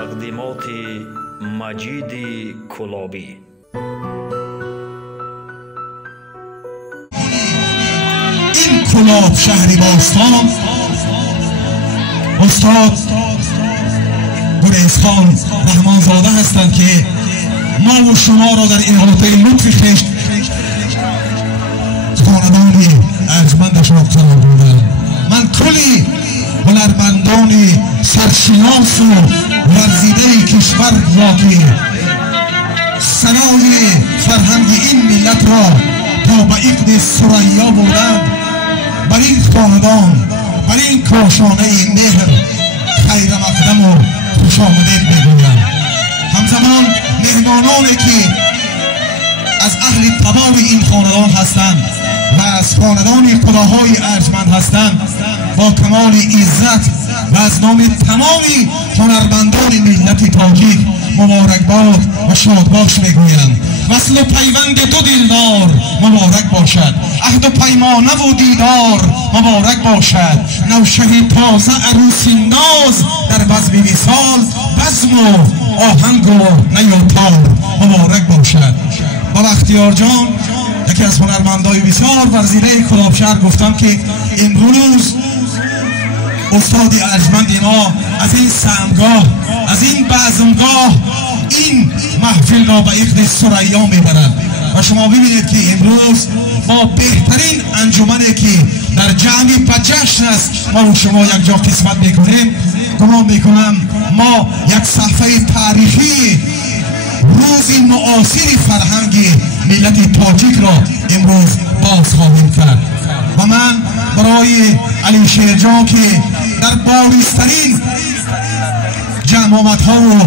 تقدیمات مجید کلابی. این کلاب شهری باستان استاد گریزخان رحمانزاده هستند که ما و شما را در احاطه لطف خویش خاندان ارجمندشان قرار دادند. من کلی هنرمندان سرشناس و ورزیده کشور را که ثنای فرهنگ این ملت را تا به عقد ثریا بردند، بر این خاندان، بر این کاشانه مهر خیر مقدم و خوش آمدید میگویم. همزمان مهمانانی که از اهل تبار این خاندان هستند و از خاندان خداهای ارجمند هستند با کمال عزت و از نام تمام هنرمندان ملت تاجیک مبارکباد و شادباش میگویم. وصل و پیوند دو دلدار مبارک باشد، عهد و پیمانه و دیدار مبارک باشد، نوشه تازه عروسی ناز در بزم وصال، بزم و آهنگ و نی و تار مبارک باشد. با بختیار جان یکی از هنرمندای بسیار ورزیده کلابشهر گفتم که امروز استاد ارجمند ما از این سمگاه، از این بزمگاه این محفل را به عقد ثریا میبرد و شما ببینید که امروز با بهترین انجمنی که در جمعی به جشن است ما و شما یک جا قسمت میکنیم. گمان میکنم ما یک صفحه تاریخی روز معاصر فرهنگ ملت تاجیک را امروز باز خواهیم کرد و من برای علی شیرجان که در بارزترین جمعیت‌ها و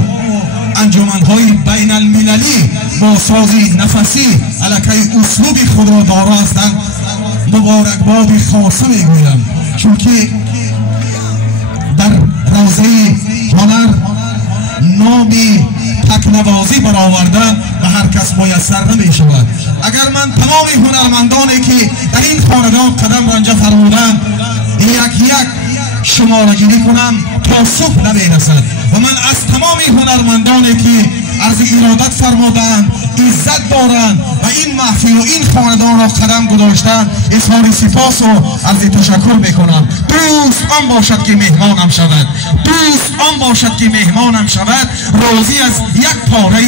انجمن‌های بین المللی با سازی نفسی علاقه اسلوب خود را دارا هستند مبارکباد خاصه میگویم، چون که در روزه هنر نامی تکنوازی برآورده و هر کس میسر نمی شود. اگر من تمام هنرمندانی که در این خاندان قدم رنجه فرمودند یک یک شماره گیری کنم تا صبح نمی رسد و من از تمام هنرمندانی که عرض ارادت فرمودند، عزت دارند و این محفل و این خاندان را قدم گذاشتند اظهار سپاس و عرض تشکر میکنم. دوست آن باشد که مهمانم شود، دوست آن باشد که مهمانم شود، راضی از یک پاره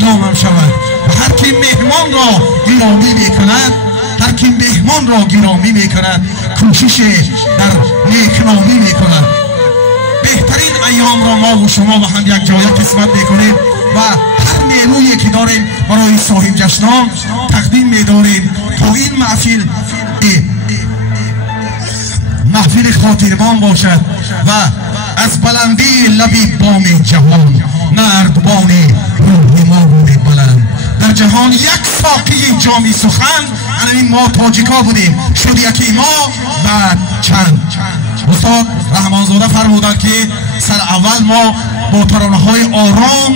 نامم شود. و هر کی مهمان را گرامی میکند، هر کی مهمان را گرامی میکند کوشش در نیکنامی میکند. بهترین ایام را ما و شما با هم یک جای قسمت میکنیم و هر نیرویی که داریم برای صاحب جشنان تقدیم میداریم تا این محفل خاطربان باشد و از بلندی لبی بام جهان نردبان روح ما روی بلند در جهان یک ساقی جامی سخن. این ما تاجیکا بودیم، شد یکی ما بعد چند. استاد رحمانزاده فرمودند که سر اول ما با ترانه‌های آرام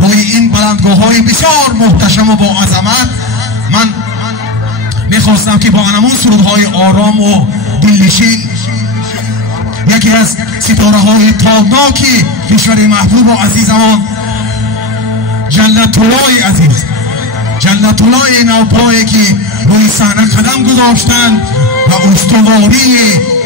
روی این بلندگاه‌های بسیار محتشم و با عظمت من میخواستم که با همون سرودهای آرام و دلنشین یکی از ستاره‌های تابناک کشور محبوب و عزیزمان جلت الله عزیز، جلت الله نوپایی که روی صحنه قدم گذاشتند و استواری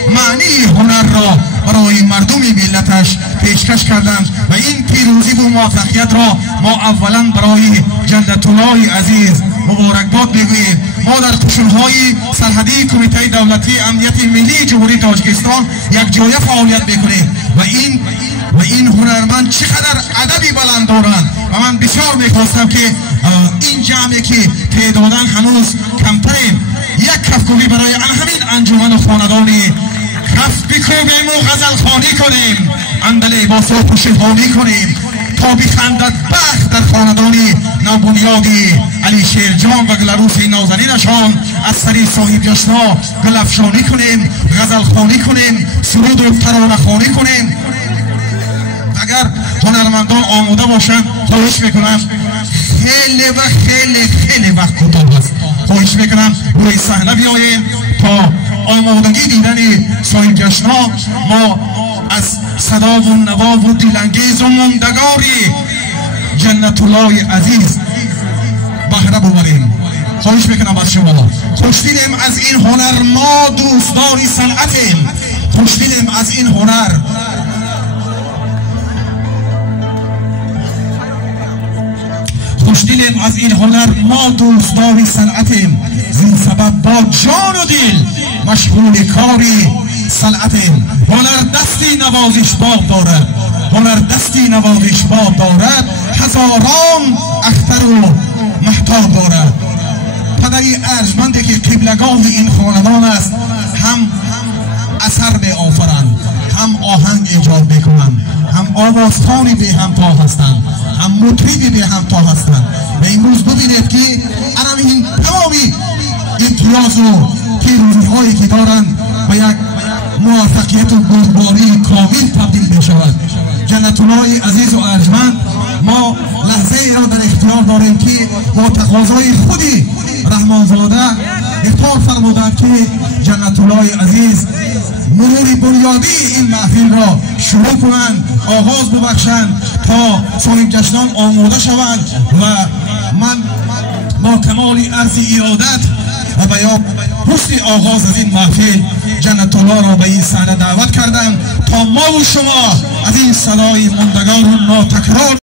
معنی هنر را برای مردم ملتش پیشکش کردند و این پیروزی و موفقیت را ما اولا برای جلت الله عزیز مبارکباد میگوییم. ما در قشرهای سرحدی کمیته دولتی امنیت ملی جمهوری تاجیکستان یک جایه فعالیت میکنیم و این هنرمند چقدر ادبی بلند دارند و من بسیار میخواستم که این جمعی که تعداداً هنوز کمتریم یک کفگویی برای همین انجمن و خاندانی کف بکوبیم و غزل خوانی کنیم، اندل با و پشتوانی کنیم تا بخندد بخت در خاندانی نوبنیادی علی شیرجان و گلروس نازنینشان از سری صاحب جشنا گلفشانی کنیم، غزل خوانی کنیم، سرود و ترانه خوانی کنیم. اگر هنرمندان آماده باشند خواهش میکنم خیلی و خیلی وقت کوتاه است، خواهش میکنم روی صحنه بیاییم تا آمادگی دیدن صاحب جشنا ما از صدا و نوا و دلانگیز و ماندگاری جنت الله عزیز بهره ببریم. خواهش میکنم از شما، خوشدلیم از این هنر، ما دوستداری صنعتیم، خوشدلیم از این هنر. خوشدلیم از این هنر، ما دوستداری صنعتیم، زین سبب با جان و دل مشغول کاری صنعتیم. هنر دستی نوازش باب دارد، هنر دستی نوازش باب دارد، هزاران اختر و محتاب دارد. پدری ارجمندی که قبلگاه این خاندان است، هم اثر می آفرند، هم آهنگ ایجاد میکنند، هم آوازخوانی به همتا هستند، هم مطربی به همتا هستند. و امروز ببینید که این تمامی امتیاز و پیروزی هایی که دارند به یک موفقیت و بردباری کامل تبدیل می شود. جنت الله عزیز و ارجمند، ما لحظه ای را در اختیار داریم که با تقاضای خودی رحمانزاده اختار فرمودند که جنت الله عزیز مرور بنیادی این محفل را شروع کنند، آغاز ببخشند تا صاحب جشنان آماده شوند. و من با کمال عرض ارادت و بیان حسن آغاز از این محفل جنت الله را به این صحنه دعوت کردم تا ما و شما از این صدای ماندگار و ناتکرار